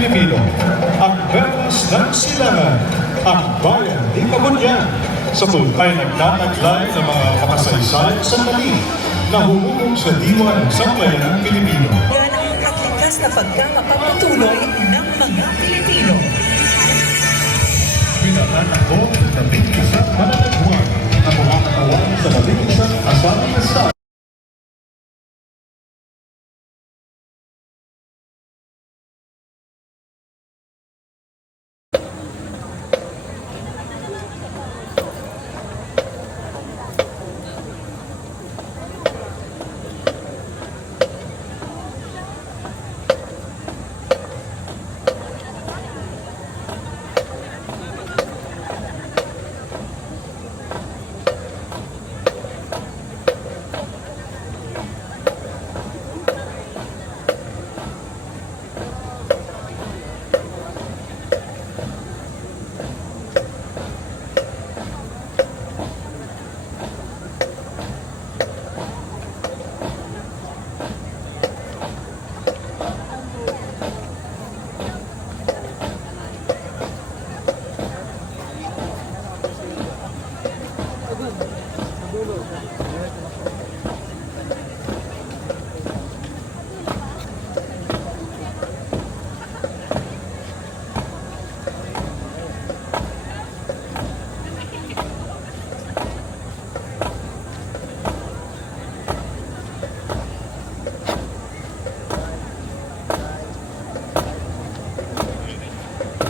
Pilipino, ang Belas ng Silangan, ang bayan ni Kabunyan. Sa tulay nagtataglay ng mga makasaysayang sandali na humubog sa diwa ng sambayanang Pilipino. Yan ang katikas na pagkakapagpatuloy ng mga Pilipino. Pinatatakbo sa 11 mananagwan ang mga katawan sa 11 asamang estado.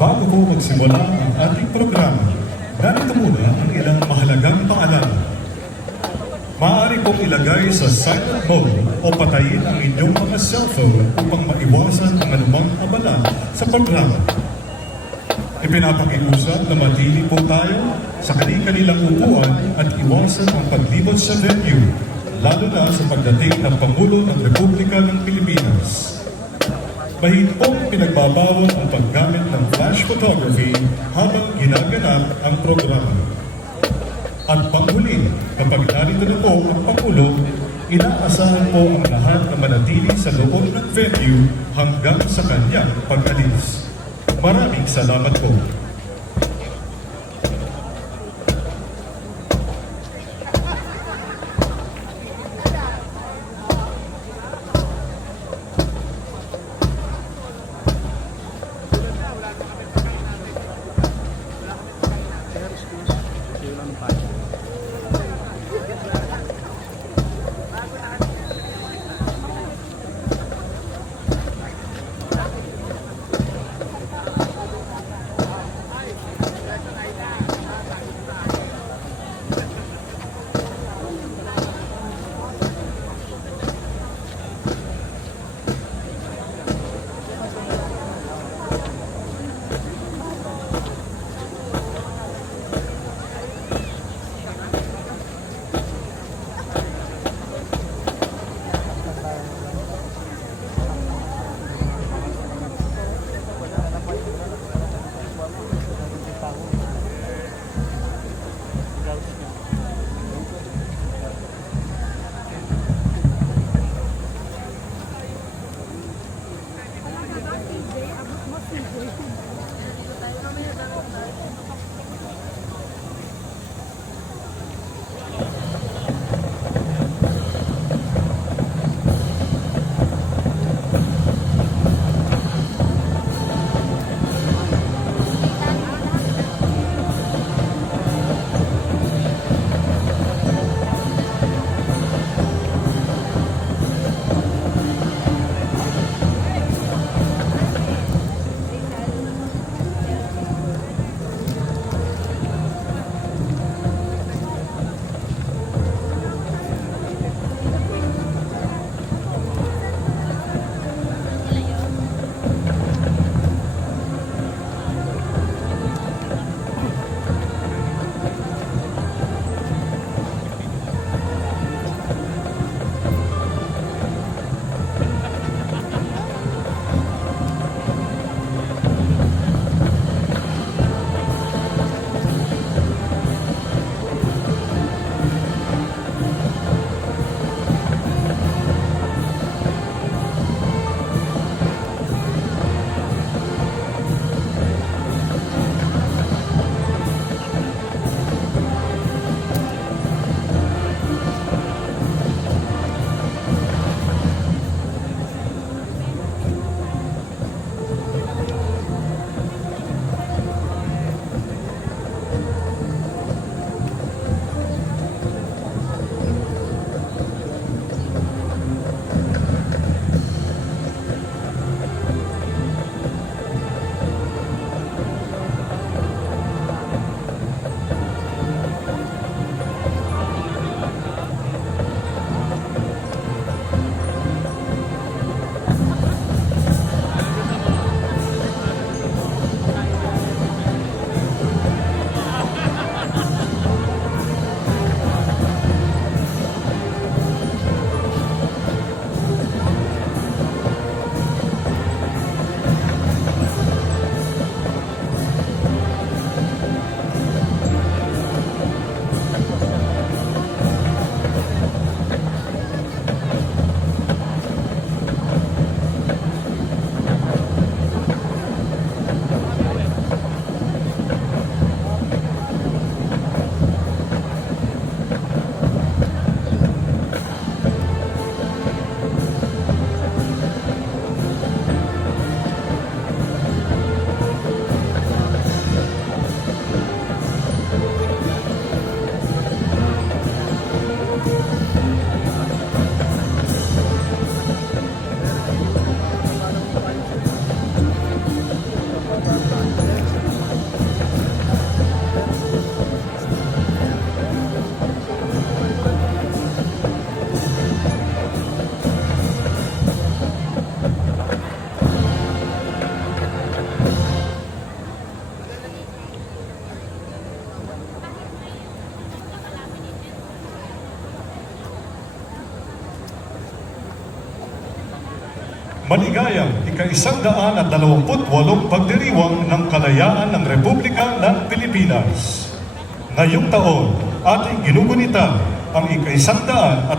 Bago po magsimula ang ating programa, narito muna ang ilang mahalagang paalala. Maaari pong ilagay sa silent mode o patayin ang inyong mga cellphone upang maiwasan ang anumang abala sa programa. Ipinapakiusap na matili po tayo sa kanilang upuan at iwasan ang paglibot sa venue, lalo na sa pagdating ng Pangulo ng Republika ng Pilipinas. Mahigit pong pinagbabawal ang paggamit ng flash photography habang ginaganap ang programa. At panghuli, kapag narito na po ang Pangulo, inaasahan po ang lahat na manatili sa loob ng venue hanggang sa kanyang pag-alis. Maraming salamat po. Maligayang ika-128 pagdiriwang ng kalayaan ng Republika ng Pilipinas. Ngayong taon, ating ginugunita ang ika-128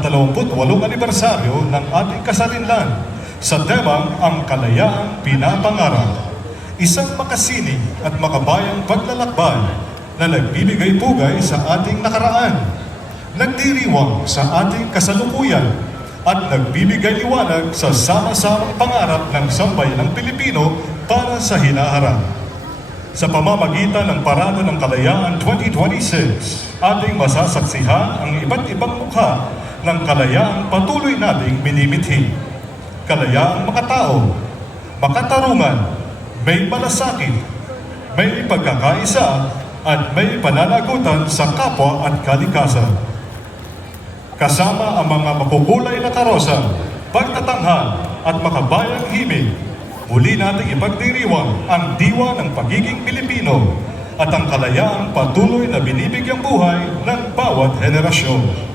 anibersaryo ng ating kasarinlan sa temang ang kalayaang pinapangarap. Isang makasining at makabayang paglalakbay na nagbibigay pugay sa ating nakaraan, nagdiriwang sa ating kasalukuyan, at nagbibigay liwanag sa sama-samang pangarap ng sambayanang Pilipino para sa hinaharap. Sa pamamagitan ng Parada ng Kalayaan 2026, ating masasaksihan ang iba't ibang mukha ng kalayaang patuloy nating minimithi. Kalayaang makatao, makatarungan, may malasakit, may pagkakaisa, at may pananagutan sa kapwa at kalikasan. Kasama ang mga makukulay na karosa, pagtatanghal at makabayang himig, muli nating ipagdiriwang ang diwa ng pagiging Pilipino at ang kalayaang patuloy na binibigyang buhay ng bawat henerasyon.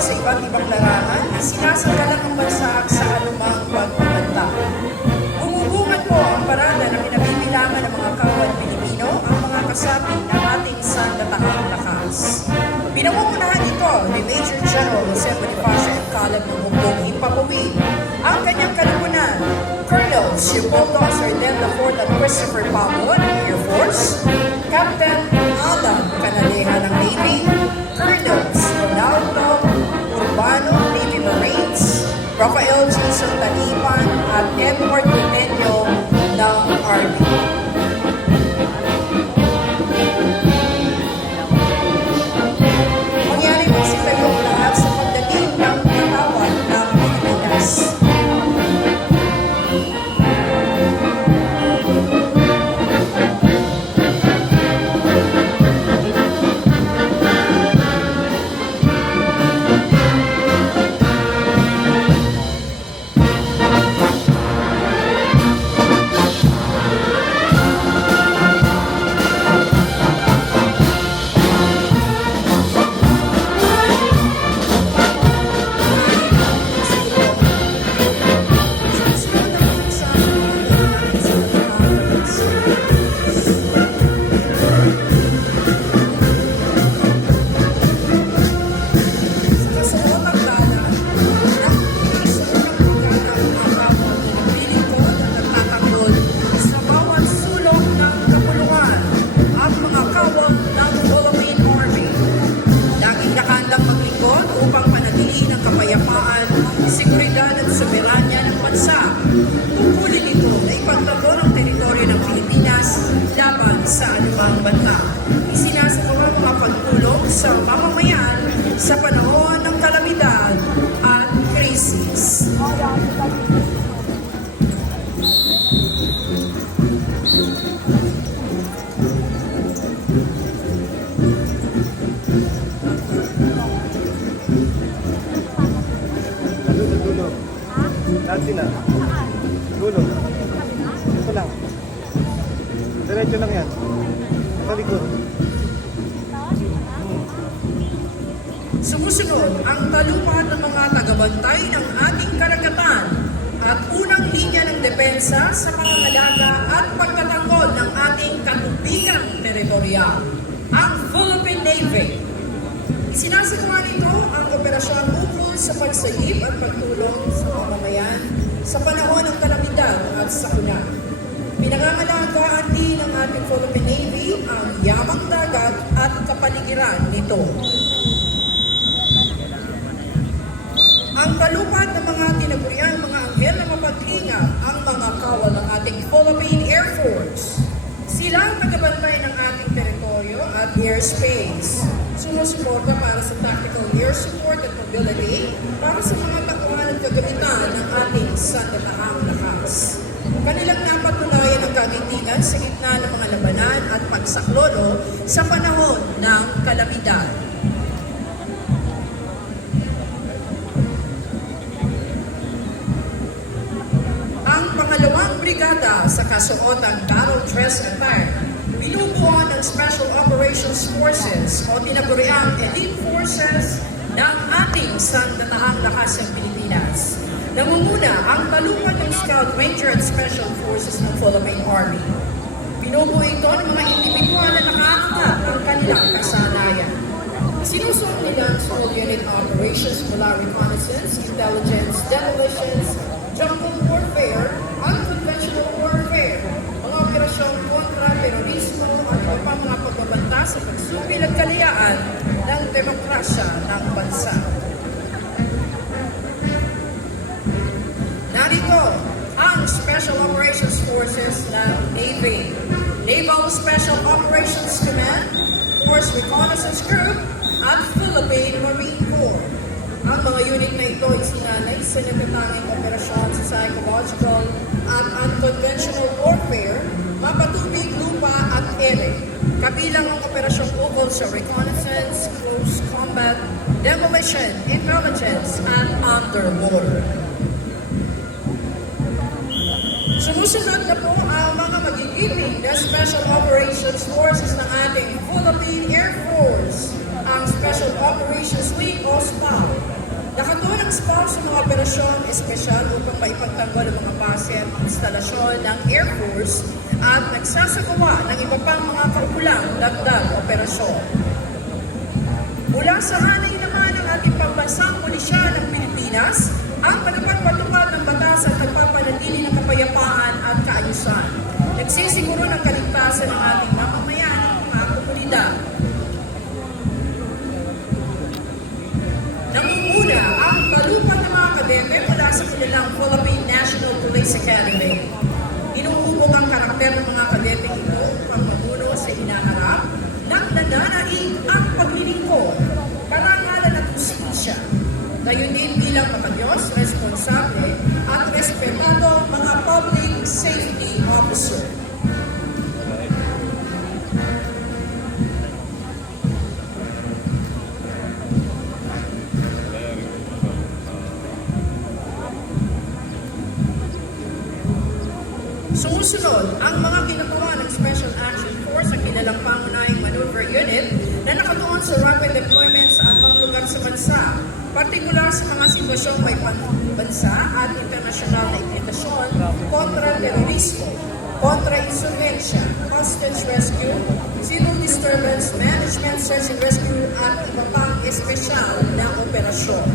sa iba't ibang larangan, sinasagalang ang bansa sa anumang pagbabanta. Bumubungad po ang parada na pinabibilangan ng mga kawan Pilipino ang mga kasapi ng ating sandatahang lakas. Pinamumunahan ito ni Major General Jose Bonifacio at Caleb ng Hukbong Himpapawid, ang kanyang kalipunan, Colonel Leopoldo Sardenta Ford at Christopher Pablo ng Air Force, Captain Alan Canaleja ng Navy, Colonels Ronaldo Urbano, Navy Marines, Rafael Jason Talipan at Edward Tenyo ng Army. Mangyari magsitayong lahat sa pagdating ng katawan ng Pilipinas. sa anumang bansa. Isinasagawa ang mga pagtulong sa mamamayan sa panahon ng kalamidad at krisis. Dulo. Dati na. Dulo. Ito lang. Diretso lang yan. Sa likod. Sumusunod ang talupad ng mga tagabantay ng ating karagatan at unang linya ng depensa sa pangangalaga at pagtatanggol ng ating katubigang teritorial, ang Philippine Navy. Isinasagawa nito ang operasyon ukol sa pagsagip at pagtulong sa mamamayan sa panahon ng kalamidad at sakuna. Pinangangalagaan din ng ating Philippine Navy ang yamang dagat at kapaligiran nito. Ang kalupad ng mga tinaguriang mga anghel na mapaglingap ang mga kawal ng ating Philippine Air Force. Sila ang tagabantay ng ating teritoryo at airspace. Sumusuporta para sa tactical air support at mobility para sa mga tangkuhan at kagamitan ng ating sandatahang lakas. Kanilang napatunayan ang kagintingan sa gitna ng mga labanan at pagsaklolo sa panahon ng kalamidad. Ang pangalawang brigada sa kasuotang Battle Dress Attire, binubuo ng Special Operations Forces o tinaguriang Elite Forces ng ating sandatahang lakas ng Pilipinas. Nangunguna ang talupad ng Scout Ranger at Special Forces ng Philippine Army. Binubuo ito ng mga indibidwal na nakakatap ang kanilang kasanayan. Sinusuot nila ang small unit operations mula reconnaissance, intelligence, demolitions, jungle warfare, unconventional warfare, mga operasyon kontra terorismo at iba pang mga pagbabanta sa pagsupil at kalayaan ng demokrasya ng bansa. Narito ang Special Operations Forces ng Navy, Naval Special Operations Command, Force Reconnaissance Group, at Philippine Marine Corps. Ang mga unit na ito ay sinanay sa natatanging operasyon sa psychological at unconventional warfare, mapatubig, lupa at ere. Kabilang ang operasyon ukol sa reconnaissance, close combat, demolition, intelligence, and underwater. Sumusunod na po ang mga magigiting na Special Operations Forces ng ating Philippine Air Force, ang Special Operations Wing o SPAW. Nakatuon ang SPAW sa mga operasyon espesyal upang maipagtanggol ang mga base at instalasyon ng Air Force at nagsasagawa ng iba pang mga kaukulang dagdag operasyon. Mula sa hanay naman ng ating pambansang pulisya ng Pilipinas, ang panapagpatupad ng batas at nagpapanatili ng kapayapaan at kaayusan. Nagsisiguro ng kaligtasan ng ating mamamayan at mga komunidad. Nangunguna ang kalupad ng mga kadete mula sa kanilang Philippine National Police Academy. Inuubog ang karakter ng mga kadete ito upang mamuno sa hinaharap ng nananaig ang paglilingkod, karangalan at justisya. Gayon din bilang mga Diyos, responsable at respetado mga public safety officer. Sumusunod ang mga ginagawa ng Special Action Force sa kilalang pangunahing maneuver unit na nakatuon sa rapid deployment sa anumang lugar sa bansa, partikular sa mga sitwasyong may panbansa at internasyonal na implikasyon kontra terorismo, kontra insurgensya, hostage rescue, civil disturbance management, search and rescue at iba pang espesyal na operasyon.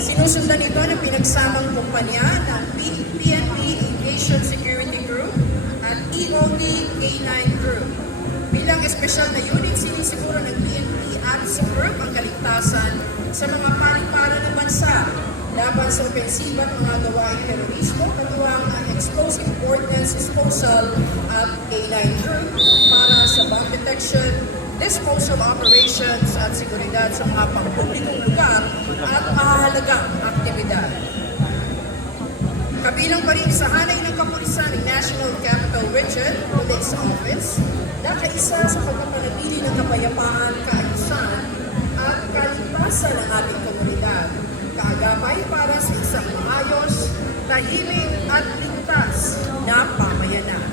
Sinusundan ito ng pinagsamang kumpanya ng PNP Aviation Security Group at EOD K9 Group. Bilang espesyal na unit, sinisiguro ng PNP at sa group ang kaligtasan sa mga paliparan ng bansa laban sa opensiba ng mga gawaing terorismo, katuwang ang Explosive Ordnance Disposal at K9 Group para sa bomb detection, disposal operations at seguridad sa mga pampublikong lugar at mahahalagang aktibidad. Kabilang pa rin sa hanay ng kapulisan ng National Capital Region Police Office, nakaisa sa pagpapanatili ng kapayapaan, kaayusan at kaligtasan ng ating komunidad. Kaagapay para sa isang maayos, tahimik at ligtas na pamayanan.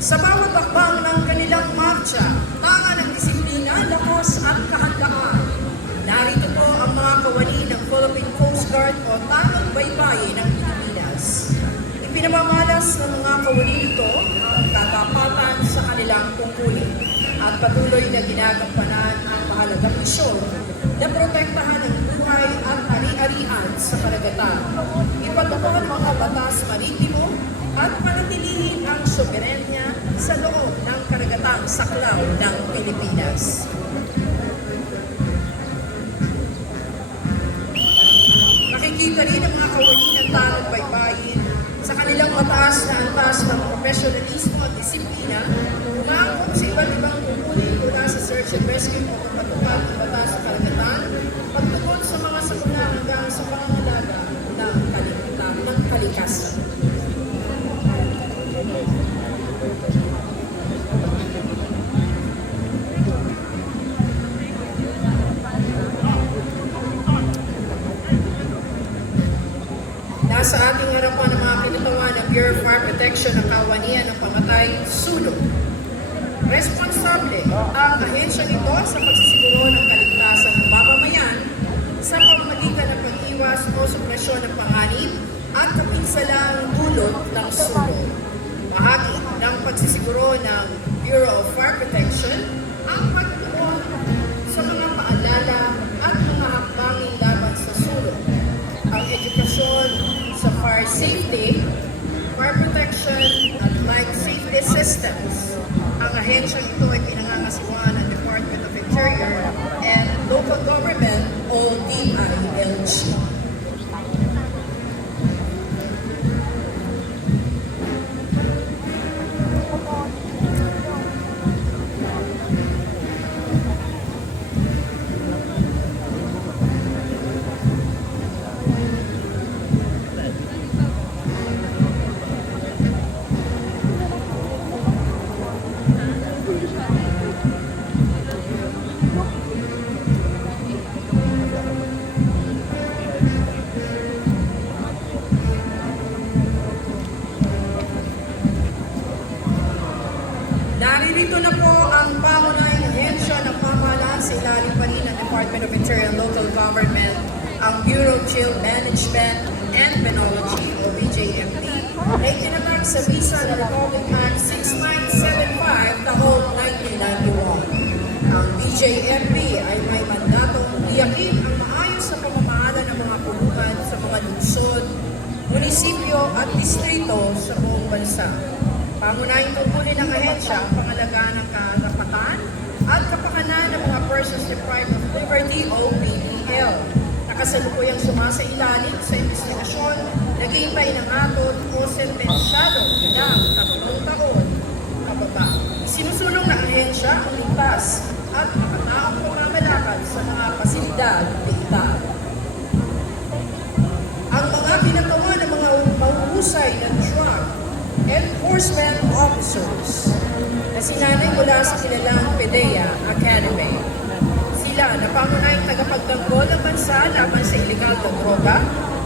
Sa bawat bakbang ng kanilang marcha, tanga ng disiplina, lakas at kahandaan. Narito po ang mga kawani ng Philippine Coast Guard o Tangang Baybayin ng Pilipinas. Ipinamamalas ng mga kawani nito ang katapatan sa kanilang tungkulin at patuloy na ginagampanan ang mahalagang misyon na protektahan ang buhay at ari-arian sa karagatan. Ipatupad ang mga batas maritimo at panatilihin ang soberenya sa loob ng karagatang saklaw ng Pilipinas. Nakikita rin ang mga kawani ng Tangang Baybayin sa kanilang mataas na antas ng profesionalismo at disiplina, umaakot sa iba't ibang tungkulin mula sa search and rescue o pagpatupad ng batas sa karagatan, pagtugon sa mga sakuna hanggang sa pangangalaga ng kalikasan. Nasa ating harapan ng mga kinatawan ng Bureau of Fire Protection ang kawanian ng pamatay sulok. Responsable ang ahensya nito sa pagsisiguro ng kaligtasan ng mamamayan sa pamamagitan ng pag-iwas o supresyon ng panganib at kapinsalang dulot ng sulok. Bahagi ng pagsisiguro ng Bureau of Fire Protection ang pagtuon sa mga paalala at mga hakbanging laban sa sulok. Ang edukasyon sa fire safety, fire protection, at life safety systems. Ang ahensyang ito ay pinangangasiwaan ng Department of Interior and Local Government o DILG. Naririto na po ang pangunahing ahensya ng pamahalaan sa ilalim pa rin ng Department of Interior and Local Government, ang Bureau of Jail Management and Penology o BJMP na itinatag sa Visa ng Republic Act 6975 taong 1991. Ang BJMP ay may mandatong tiyakin ang maayos sa pamamahala ng mga pulutan sa mga lungsod, munisipyo at distrito sa buong bansa. Pangunahing tungkulin ng ahensya ang pangalagaan ng karapatan at kapakanan ng mga persons deprived of liberty o PDL. Nakasalukuyang sumasailalim sa investigasyon, naghihintay ng atod o sentensyado ng 3 taon kababa. Sinusulong ng ahensya ang ligtas at makataong pamamalakad sa mga pasilidad militar. Ang mga ginagawa ng mga mahuhusay ng drug enforcement officers na sinanay mula sa kilalang PDEA Academy. Sila na pangunahing tagapagtanggol ng bansa laban sa illegal na droga,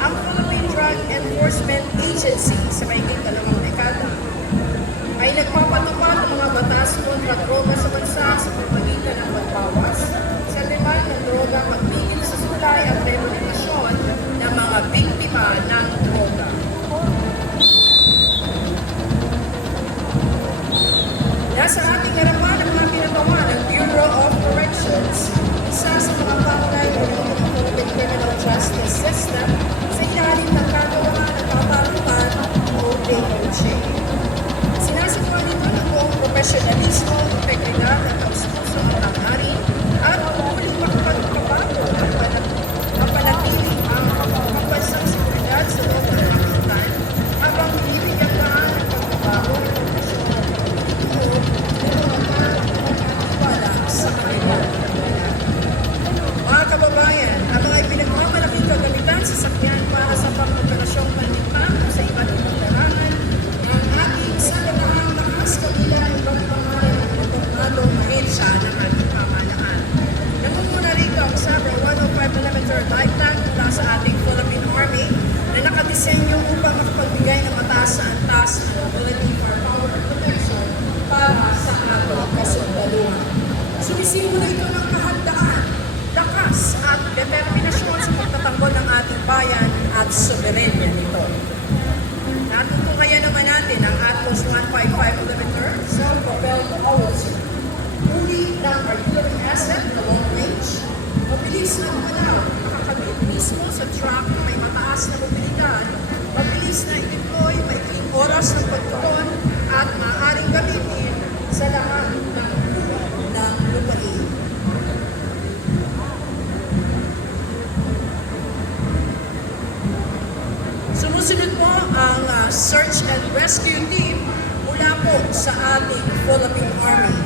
ang Philippine Drug Enforcement Agency sa mahigit 2 dekada ay nagpapatupad ng mga batas kontra droga sa bansa sa pamamagitan ng pagbawas sa demand ng droga, pagpigil sa supply at rehabilitasyon ng mga biktima ng droga. Nasa ating harapan ang mga pinagawa ng Bureau of Corrections, isa sa mga pangunahing produkto ng Philippine Criminal Justice System sa ilalim ng kagawaran ng kapalitan o DOJ. Sinasagawa nito ng buong profesionalismo, simbolo ito ng kahandaan, lakas at determinasyon sa pagtatanggol ng ating bayan at soberenya nito. Natutunghayan naman natin ang Atmos 155mm self-propelled howitzer. Uri ng artillery asset na long range, mabilis na gumalaw, makakabit mismo sa truck na may mataas na mobilidad, mabilis na i-deploy, maikling oras ng pagtuon, at maaaring gamitin sa lahat ng lugar ng lupain. Sumusunod po ang search and rescue team mula po sa ating Philippine Army.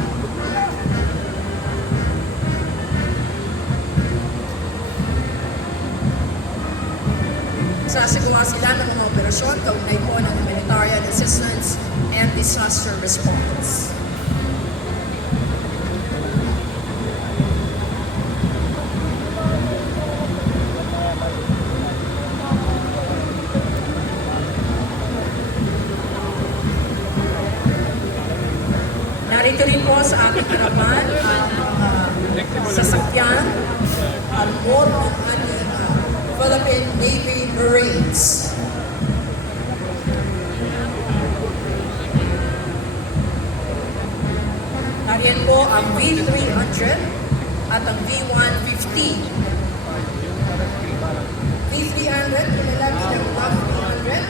Sasagawa sila ng mga operasyon kaugnay po ng humanitarian assistance and disaster response. Narito rin po sa ating harapan ang mga sasakyan at board ng ating Philippine Navy Marines. Nariyan po ang V300 at ang V150. V300, kilala bilang Block 300,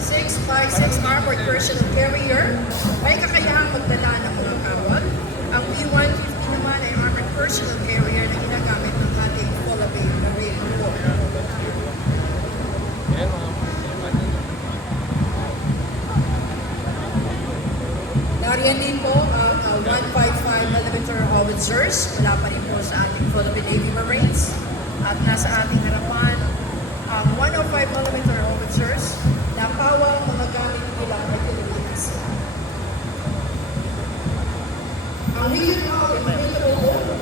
656 armored personal carrier, may kakayahang magdala ng mga kawat. Ang V150 naman ay armored personal carrier na ginagamit ng ating Philippine Marine Corps. Nariyan din po ang 155mm howitzers mula pa rin po sa ating Philippine Navy Marines. At nasa ating harapan ang 105mm howitzers na pawang mga gamit bilang artillery asset. Ang military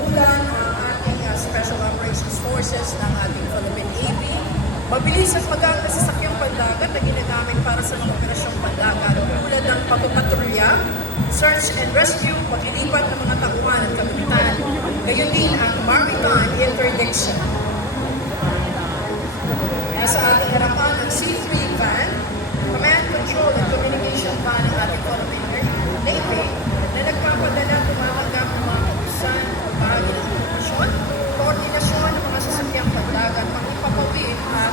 ulan ang ating Special Operations Forces ng ating Philippine Navy. Mabilis at magang na sasakyang pandagat na ginagamit para sa mga operasyong pandagat tulad ng pagpapatrolya, search and rescue, paglilipat ng mga tauhan at kapitan, gayon din ang maritime interdiction. Nasa ating harapan ang C3 van, command, control, and communication van ng ating Philippine Navy na nagpapadala tumatanggap ng mga kapusan o bahagi ng informasyon, koordinasyon ng mga sasakyang pandagat, pangipapawid at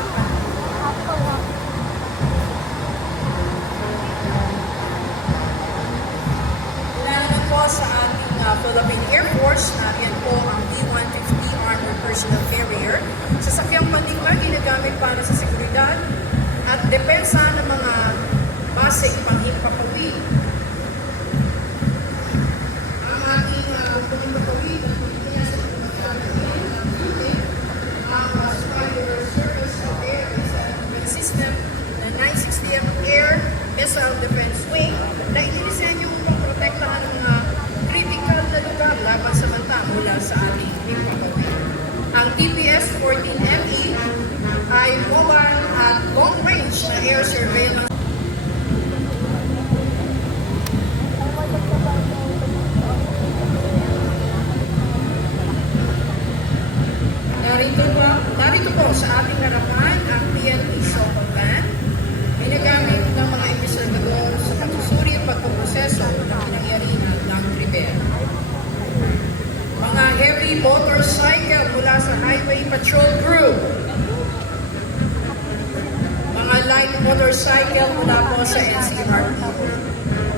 sa ating Philippine Air Force, nariyan po ang B-150 Armored Personal Carrier. Sasakyang pandigma ginagamit para sa seguridad at depensa ng mga basing panghimpapawid. Ang ating panghimpapawid at panghimpapawid sa panghimpapawid ang Spider Surface of Air System na 960M Air Missile Defense Wing na inidisenyo upang protektahan ng mga critical na lugar laban sa banta mula sa ating himpapawid. Ang TPS-14ME ay mobile at long-range na air surveillance. Narito po sa ating harapan ang PNP Shuttle Van. Ginagamit ng mga investigador sa pagsusuri at pagpuproseso ng pinangyarihan ng krimen. Mga heavy motorcycle mula sa Highway Patrol Crew. Mga light motorcycle mula po sa NCRP.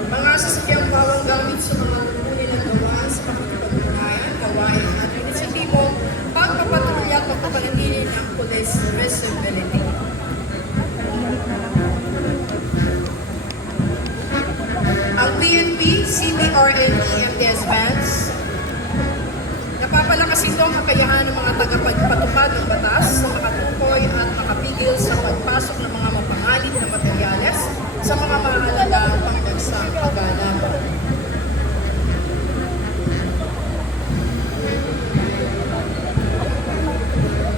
Mga sasakyang bawang gamit sa mga kukunin ng gawain sa pagpapatunayan, gawain at inisyatibo, pagpapatrolya at pagpapanatili ng police visibility. Ang PNP, CBRNE, MTS Vans, napapalakas ito ang kakayahan ng mga tagapagpatupad ng batas sa makatukoy at makapigil sa pagpasok ng mga mapangalit na materyales sa mga mahalagang pangbansang paglaban.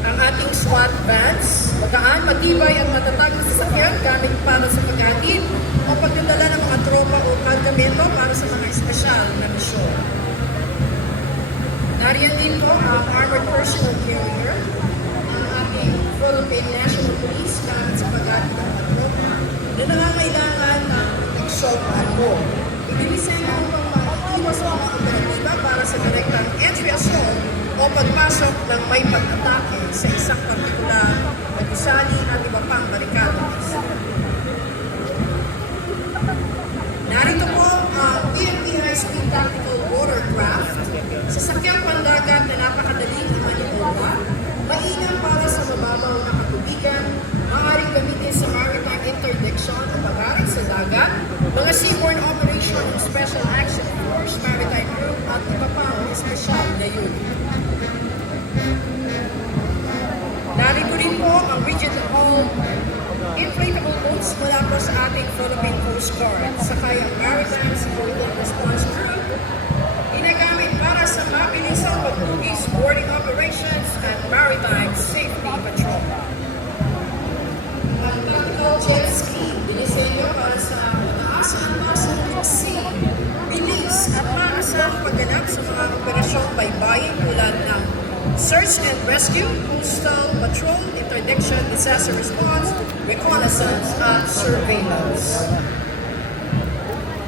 Ang ating SWAT vans, magaan, matibay at matatag na sasakyan gamit para sa paghatid o pagdadala ng mga tropa o kargamento para sa mga espesyal na misyon. pagpasok ng may pag-atake sa isang partikular na gusali at iba pang barikado. Narito po ang PNP High-Speed Tactical Watercraft, sasakyang pandagat na napakadali na manioba, mainam para sa mababaw na katubigan, maaaring gamitin sa maritime interdiction o pag-aari sa dagat, mga seaborne operation ng Special Action Force, Maritime Group at iba pang espesyal na unit. Narito rin po ang regional inflatable boats mula po sa ating Philippine Coast Guard sa kayang Maritime Civilian Response Group, ginagamit para sa mabilisang pagtugis, boarding operations, at maritime safety patrol. Ang tactical jet ski, binisenyo para sa mataas at passenger sea, bilis at para sa pagganap sa mga operasyong baybayin tulad ng search and rescue, coastal patrol, interdiction, disaster response, reconnaissance, at surveillance.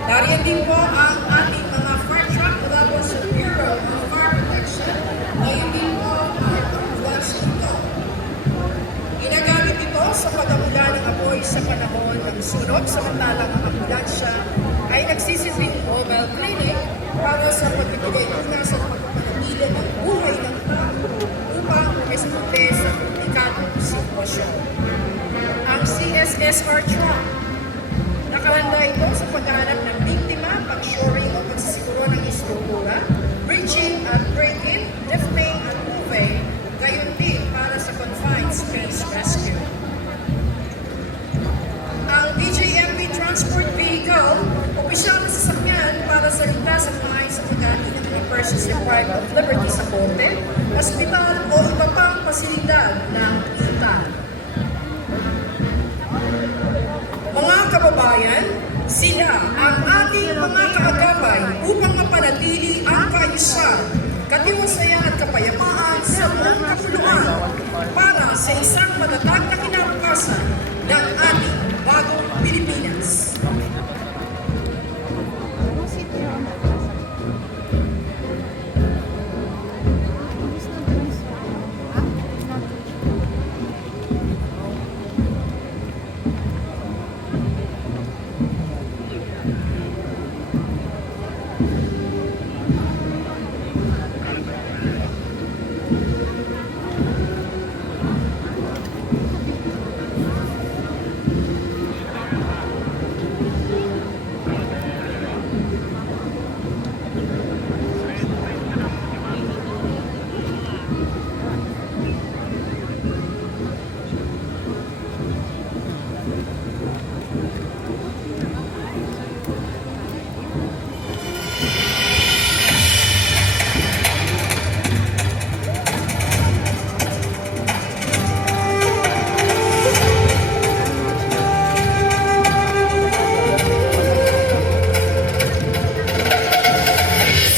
Nariyan din po ang ating mga fire truck mula po sa Bureau of Fire Protection. Ngayon din po ang ambulance dito. Ginagamit ito sa pag-amula ng apoy sa panahon ng sunog, samantalang ang ambulansya ay nagsisilbing mobile clinic para sa pagbibigay unas at pagpapanatili ng buhay ng tao upang responde sa komplikadong sitwasyon. Ang CSSR truck, nakahanda ito sa paghahanap ng biktima, pag-shoring o pagsisiguro ng istruktura, bridging at break-in, lifting at moving, gayon din para sa confined space rescue. Ang DJMP Transport Vehicle, opisyal na sasakyan para sa ligtas at maayos sa paghahanap ng persons deprived of liberty sa korte, ospital o iba pang pasilidad ng itan. Mga kababayan, sila ang ating mga kaagapay upang mapanatili ang kaayusan, katiwasayan at kapayapaan sa buong kapuluan para sa isang matatag na kinabukasan ng ating bagong Pilipinas.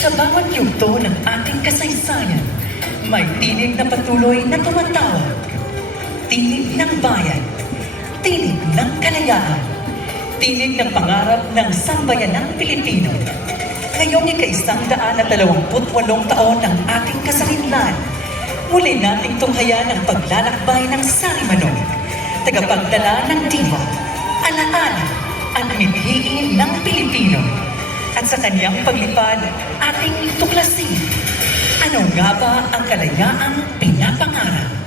Sa bawat yugto ng ating kasaysayan, may tinig na patuloy na tumatawag. Tinig ng bayan, tinig ng kalayaan, tinig ng pangarap ng sambayanang Pilipino. Ngayong ika-128 taon ng ating kasarinlan, muli nating tunghayan ang paglalakbay ng Sarimanong, tagapagdala ng diwa, alaala at mithiin ng Pilipino. At sa kanyang paglipad, ating tuklasin. Ano nga ba ang kalayaang pinapangarap?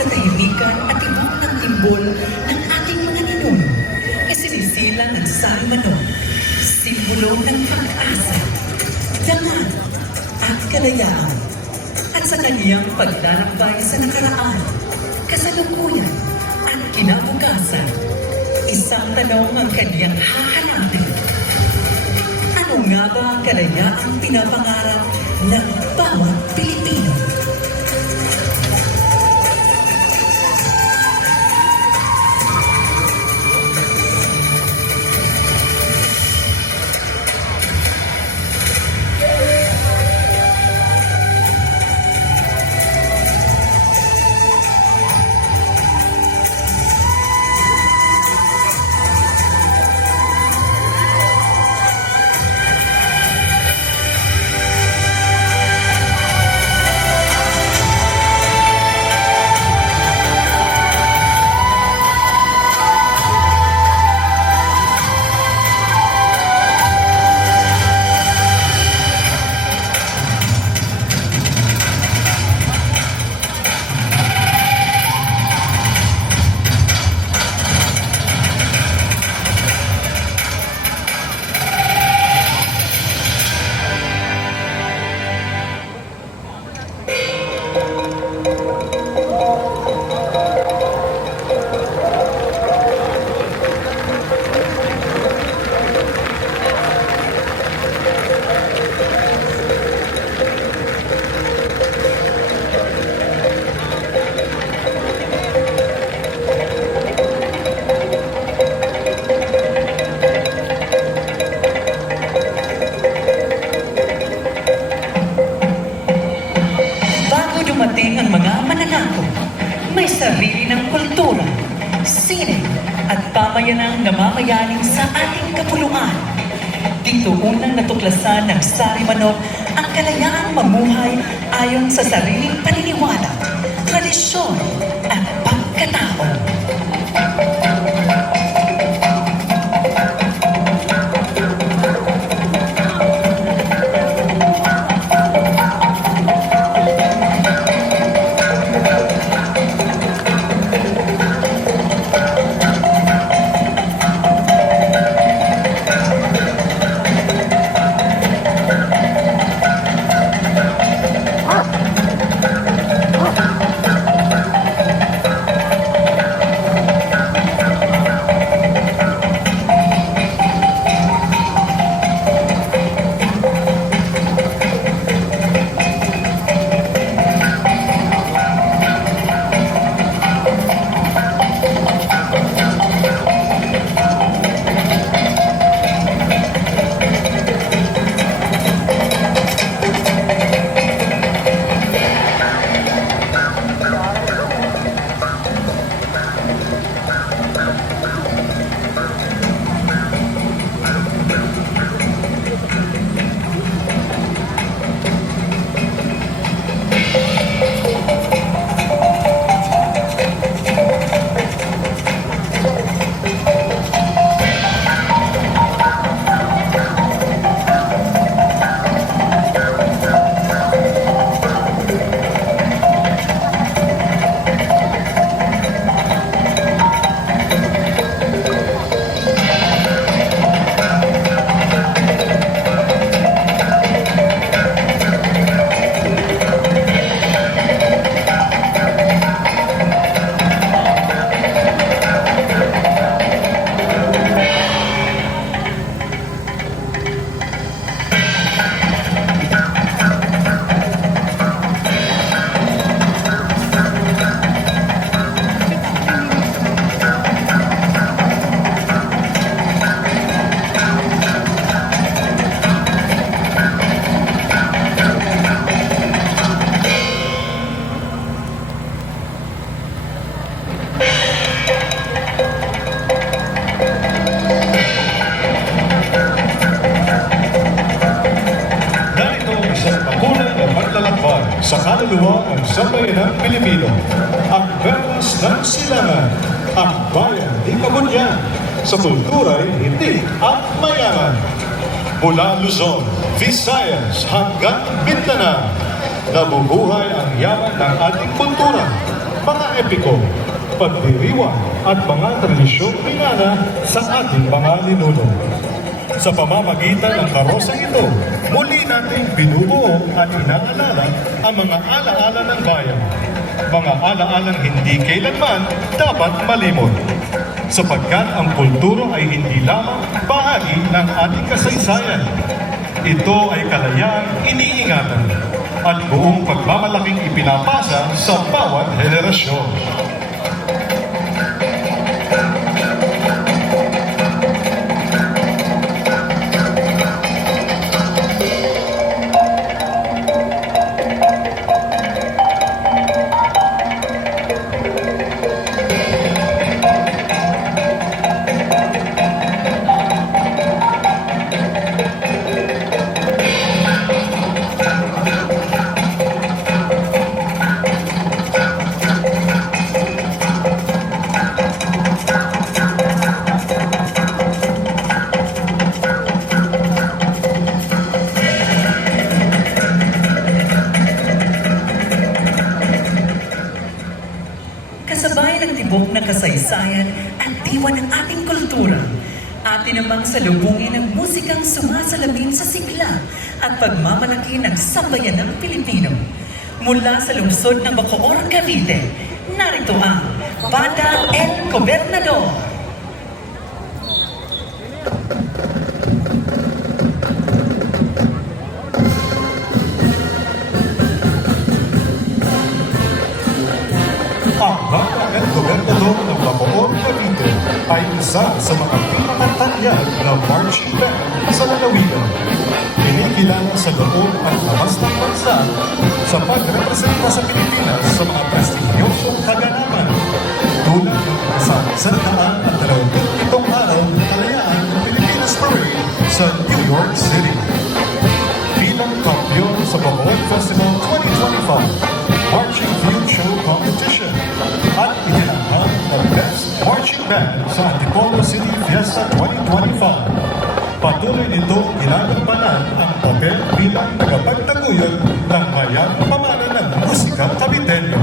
katahimikan at tibok ng timbol ng ating mga ninuno, isinisilang ng sari-manok, simbolo ng pag-asa, dangal at kalayaan. At sa kaniyang paglalakbay sa nakaraan, kasalukuyan at kinabukasan, isang tanong ang kaniyang hahanapin. Ano nga ba ang kalayaang pinapangarap ng bawat Pilipino? Bago dumating ang mga mananakop, may sarili ng kultura, sine at pamayanang namamayaning sa ating kapuluan. Dito unang natuklasan ng sari-manok ang kalayaang mamuhay ayon sa sariling paniniwala, tradisyon at pagkatao. sa kaluluwa ng sambayanang Pilipino, ang Belas ng Silangan, ang bayan di kabunyan, sa kultura'y hindi at mayaman. Mula Luzon, Visayas hanggang Mindanao, nabubuhay ang yaman ng ating kultura. mga epiko, pagdiriwang at mga tradisyong pinana sa ating mga ninuno. Sa pamamagitan ng karosang ito, muli nating binubuo at inaalala ang mga alaala ng bayan. Mga alaalang hindi kailanman dapat malimot. Sapagkat ang kultura ay hindi lamang bahagi ng ating kasaysayan. Ito ay kalayaang iniingatan at buong pagmamalaking ipinapasa sa bawat henerasyon. Kasabay ng tibok ng kasaysayan at diwa ng ating kultura. Atin namang salubungin ang musikang sumasalamin sa sigla at pagmamalaki ng sambayan ng Pilipino. Mula sa lungsod ng Bacoor, Cavite, narito ang Banda El Gobernador. Ang Banda El Gobernador ng Bacoor, Cavite ay isa sa mga pinakatanyag na marching band sa lalawigan. Kinikilala sa loob at labas ng bansa sa pagrepresenta sa Pilipinas sa mga prestigyosong kaganapan tulad ng sa 127 araw ng kalayaan ng Pilipinas Parade sa New York City. Bilang kampiyon sa Bacoor Festival 2025 Marching Field Show Competition at itinanghal na Best Marching Band sa Antipolo City Fiesta 2025. Patuloy nitong ginagampanan ang papel bilang tagapagtaguyod ng mayang pamana ng musika Caviteño.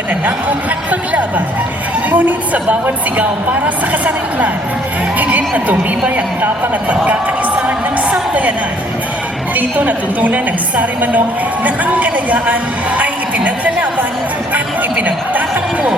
pananakot at paglaban. Ngunit sa bawat sigaw para sa kasarinlan, higit na tumibay ang tapang at pagkakaisa ng sambayanan. Dito natutunan ng Sari Manok na ang kalayaan ay ipinaglalaban at ipinagtatakbo.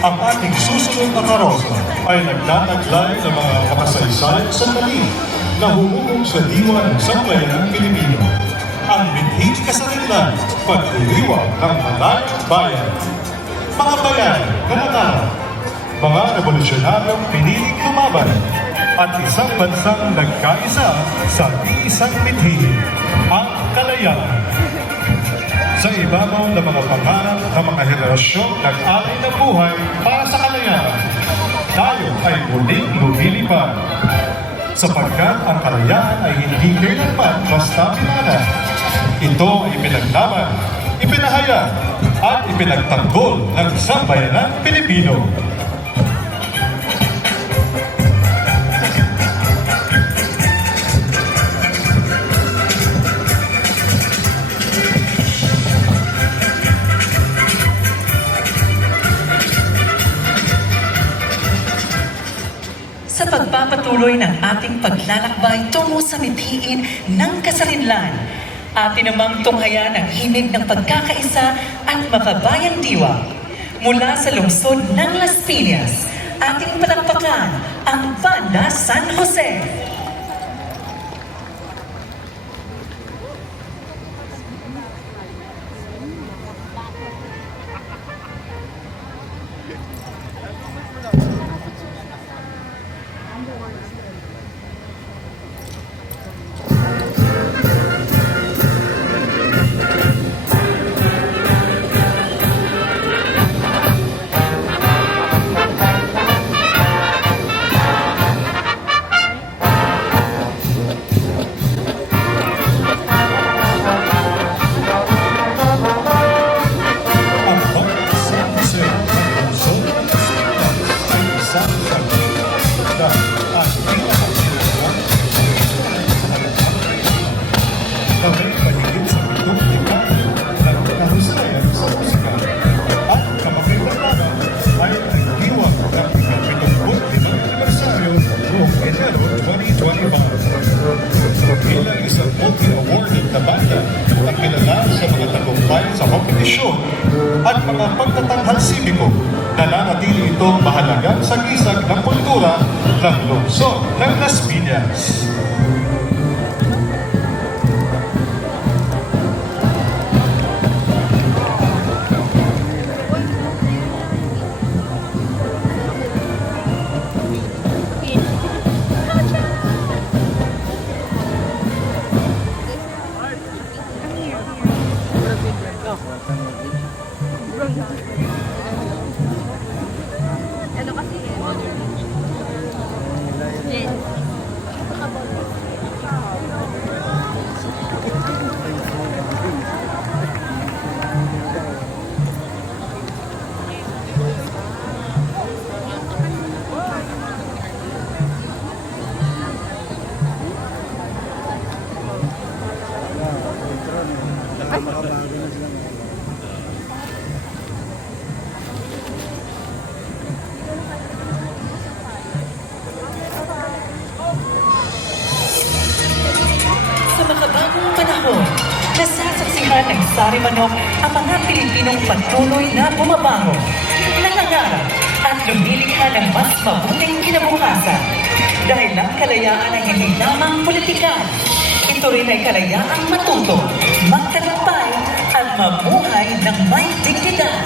Ang ating susunod na karosa ay nagtataglay ng mga makasaysayang sandali na humubog sa diwa ng sambayanang Pilipino. Ang binhing kasarinlan, pagdiriwang ng malayang bayan. Mga bayan na natarang, mga revolusyonaryong piniling lumaban, at isang bansang nagkaisa sa isang mithin, ang kalayaan. Sa ibabaw ng mga pangarap ng mga henerasyong nag-alay ng buhay para sa kalayaan, tayo ay muling lumilipad. Sapagkat ang kalayaan ay hindi kailanman basta pinana. Ito ay pinaglaban, ipinahayag, at ipinagtanggol ng sambayanang Pilipino. Sa pagpapatuloy ng ating paglalakbay tungo sa mithiin ng kasarinlan, atin namang tunghayan ang himig ng pagkakaisa at makabayang diwa. Mula sa lungsod ng Las Piñas, ating palakpakan ang Banda San Jose. Kami mahigit sa 7 dekada Pasipiko. Nananatili itong mahalagang sagisag ng kultura ng lungsod ng Las Piñas. Ano kasi Jen. Sa makabagong panahon, nasasaksihan ng Sari Manok ang mga Pilipinong patuloy na bumabango, nangangarap at lumilikha ng mas mabuting kinabukasan. Dahil ang kalayaan ay hindi lamang politikan, ito rin ay kalayaang matuto, magtagumpay at mabuhay ng may dignidad.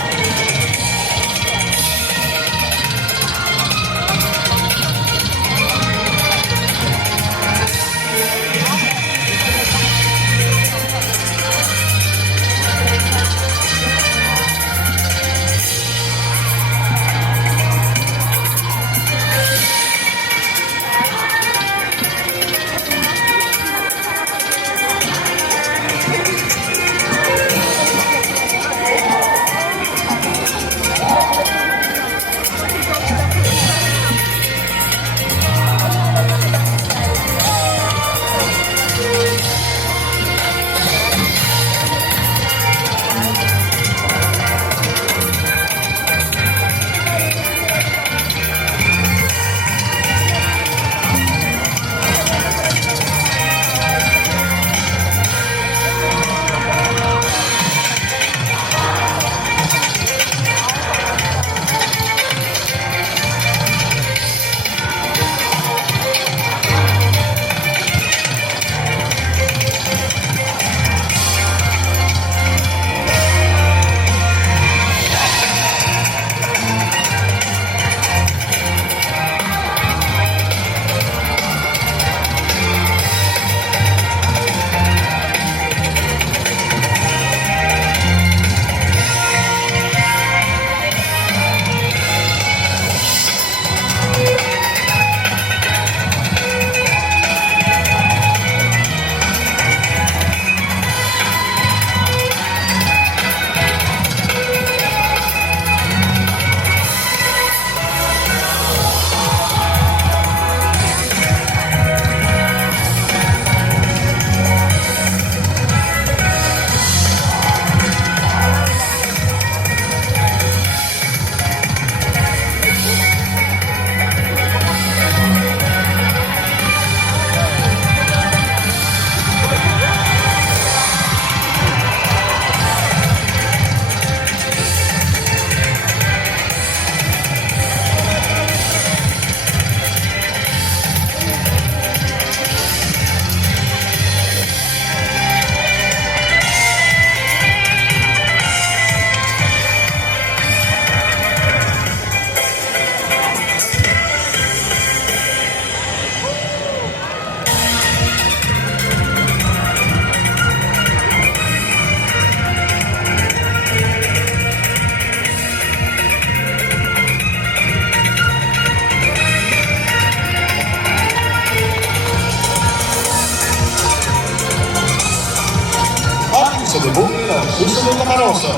Salubungin ang susunod na karosa,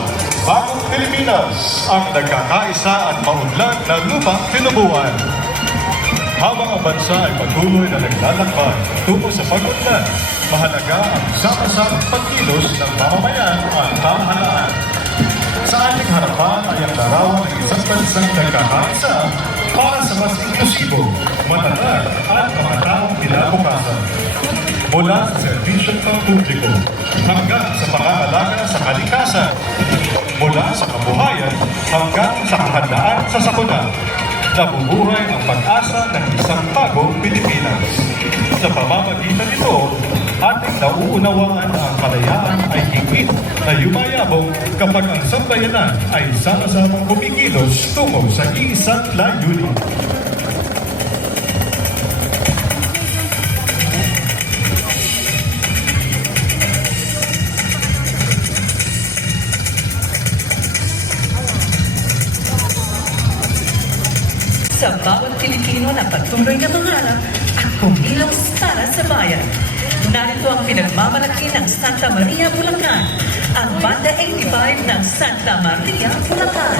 Bagong Pilipinas, ang nagkakaisa at maunlad na lupang tinubuan. Habang ang bansa ay patuloy na naglalakbay tungo sa pag-unlad, mahalaga ang sama-samang pagkilos ng mamamayan at pamahalaan. Sa ating harapan ay ang larawan ng isang bansang nagkakaisa para sa mas inklusibo, matatag at mga taong kinabukasan. mula sa serbisyong pampubliko hanggang sa pangangalaga sa kalikasan, mula sa kabuhayan hanggang sa kahandaan sa sakuna. Nabubuhay ang pag-asa ng isang bagong Pilipinas. Sa pamamagitan nito, ating nauunawaan na ang kalayaan ay higit na yumayabong kapag ang sambayanan ay sama-samang kumikilos tungo sa isang layunin. Sa bawat Pilipino na patuloy na mangarap at kumilos para sa bayan. Narito ang pinagmamalaki ng Santa Maria, Bulacan, ang Banda 85 ng Santa Maria, Bulacan.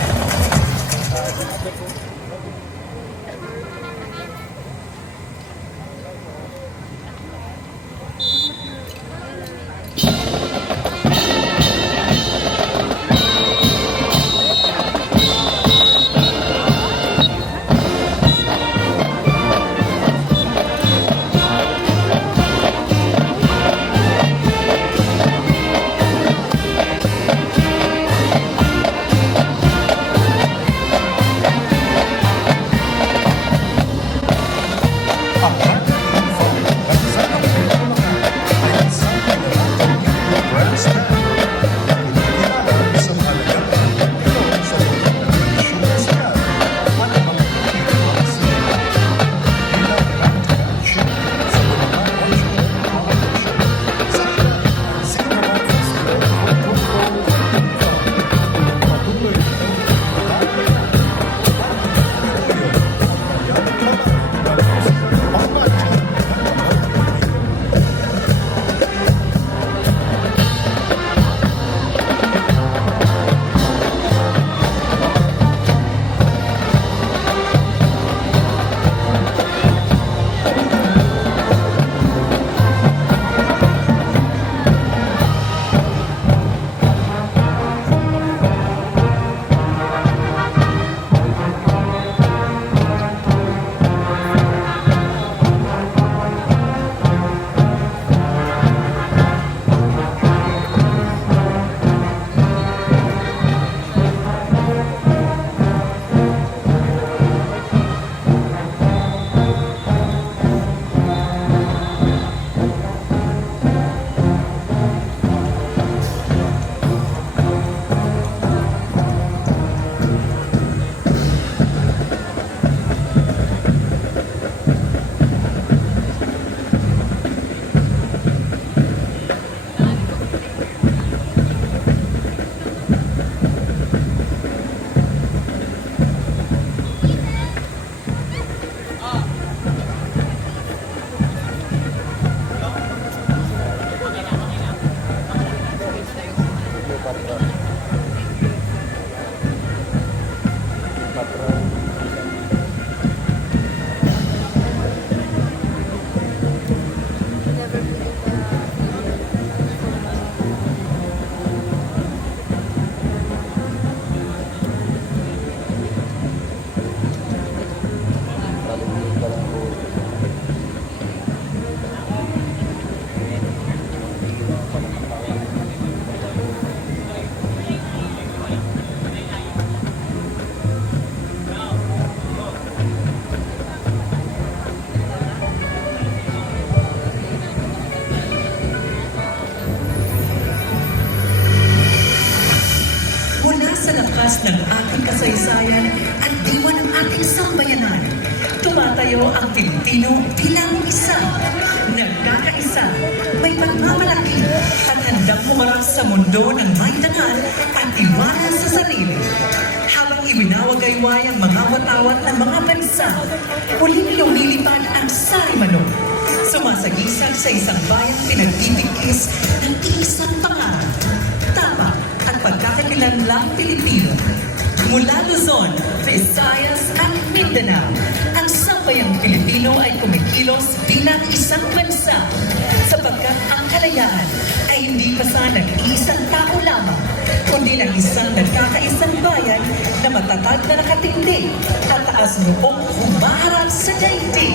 lakas ng ating kasaysayan at diwa ng ating sambayanan. Tumatayo ang Pilipino bilang isa, nagkakaisa, may pagmamalaki at handang humarap sa mundo ng may dangal at iwanan sa sarili. Habang iwinawagayway ang mga watawat ng mga bansa, muling lumilipad ang sarimanok. Sumasagisag sa isang bayang pinagtitiis ng isang pangarap, tapak at pagkakakilanlang Pilipino. Mula Luzon, Visayas at Mindanao, ang sambayang Pilipino ay kumikilos bilang isang bansa sapagkat ang kalayaan ay hindi pa sa nag-iisang tao lamang, kundi ng isang nagkakaisang bayan na matatag na nakatindig at taas noong humaharap sa daigdig.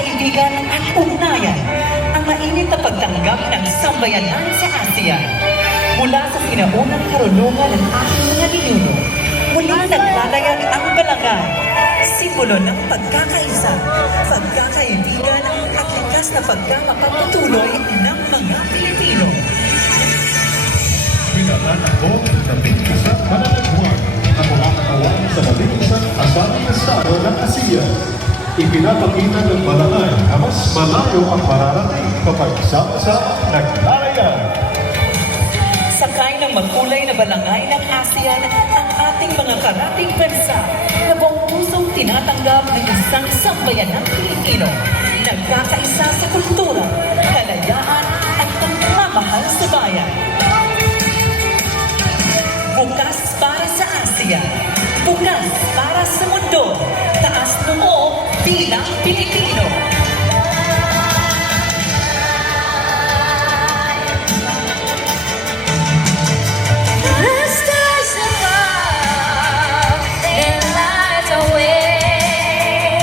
kaibigan at ugnayan, ang mainit na pagtanggap ng sambayanan sa ASEAN. Mula sa sinaunang karunungan ng ating mga ninuno, muling naglalayag ang balangay, simbolo ng pagkakaisa, pagkakaibigan at likas na pagkakapagpatuloy ng mga Pilipino. Pinatatakbo ng labing isang mananagwan na mga katawan sa labing isang asamang estado ng Asia. Ipinapakita ng balangay na mas malayo ang mararating kapag sama-sama naglalayag. Sakay ng makulay na balangay ng ASEAN ang ating mga karating bansa na buong pusong tinatanggap ng isang sambayanang Pilipino. Nagkakaisa sa kultura, kalayaan at pagmamahal sa bayan. Bukas para sa ASEAN, bukas para sa mundo, taas noo bilang Pilipino. The stars above, they light the way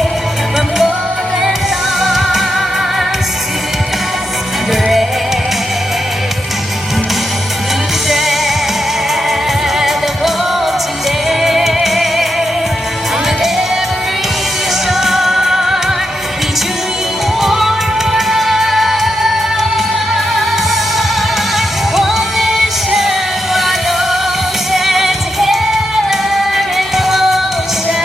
from golden dawns to dusky gray. We share the hope today, on every shore we dream one mission, one ocean, together in motion.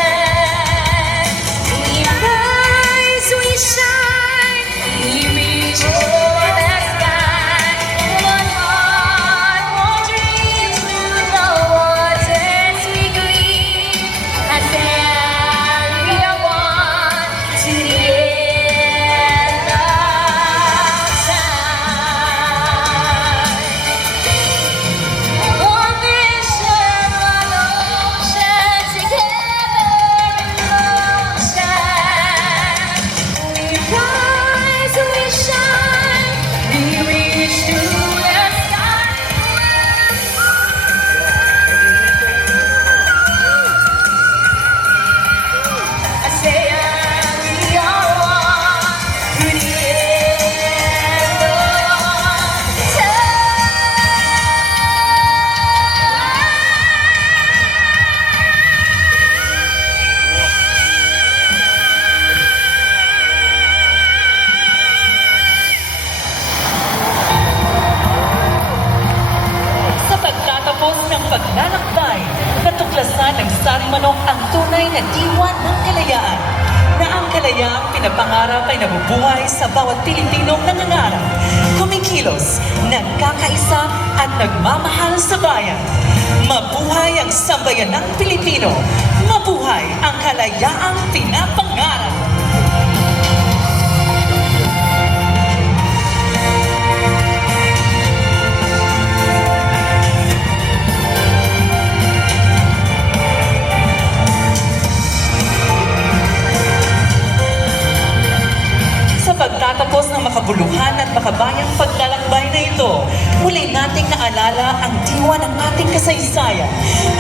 We rise, we shine, we reach for the sky. One heart, one dream, through the waters we gleam. ASEAN, we are one to the end of time. One mission, one ocean, together in motion. We rise, we shine, we reach to the sky. ASEAN, we are one to the end of time. Sa pagtatapos ng paglalakbay, natuklasan ng Sarimanok ang tunay na diwa ng kalayaan, na ang kalayaang pinapangarap ay nabubuhay sa bawat Pilipinong nangangarap, kumikilos, nagkakaisa at nagmamahal sa bayan. Mabuhay ang sambayanang Pilipino! Mabuhay ang kalayaang pinapangarap! Sa pagtatapos ng makabuluhan at makabayang paglalakbay na ito, muli nating naalala ang diwa ng ating kasaysayan,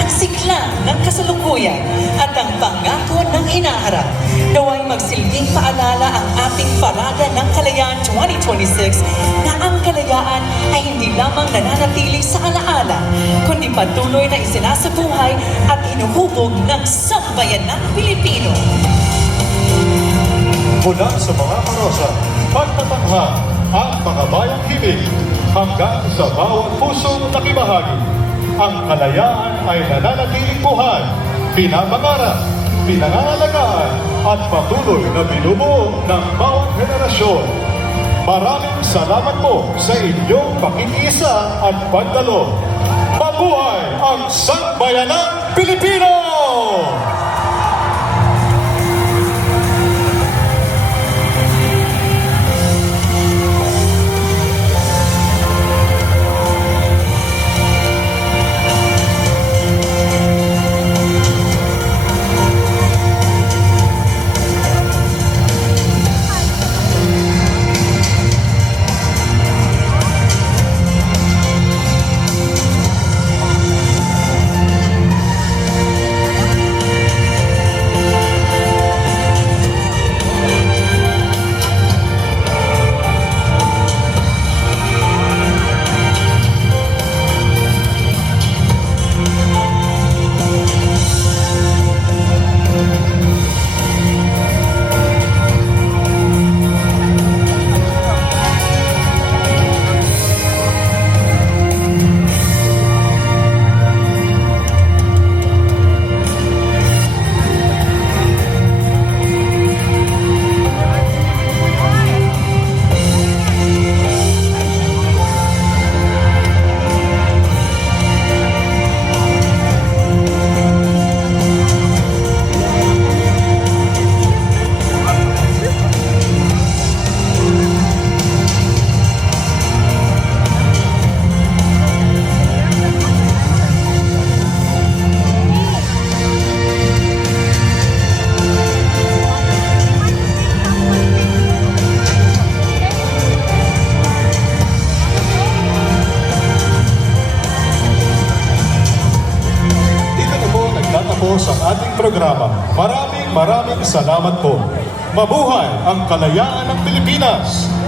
ang sigla ng kasalukuyan, at ang pangako ng hinaharap. Naway magsilbing paalala ang ating Parada ng Kalayaan 2026 na ang kalayaan ay hindi lamang nananatili sa alaala, kundi patuloy na isinasabuhay at inuhubog ng sambayanang Pilipino. Mula sa mga karosa, pagtatanghang ang mga bayang himig hanggang sa bawat pusong nakibahagi. Ang kalayaan ay nananatiling buhay, pinapangarap, pinangangalagaan at patuloy na binubuo ng bawat henerasyon. Maraming salamat po sa inyong pakikiisa at pagdalo. Mabuhay ang Sambayanang Pilipino! programa. Maraming salamat po. Mabuhay ang kalayaan ng Pilipinas!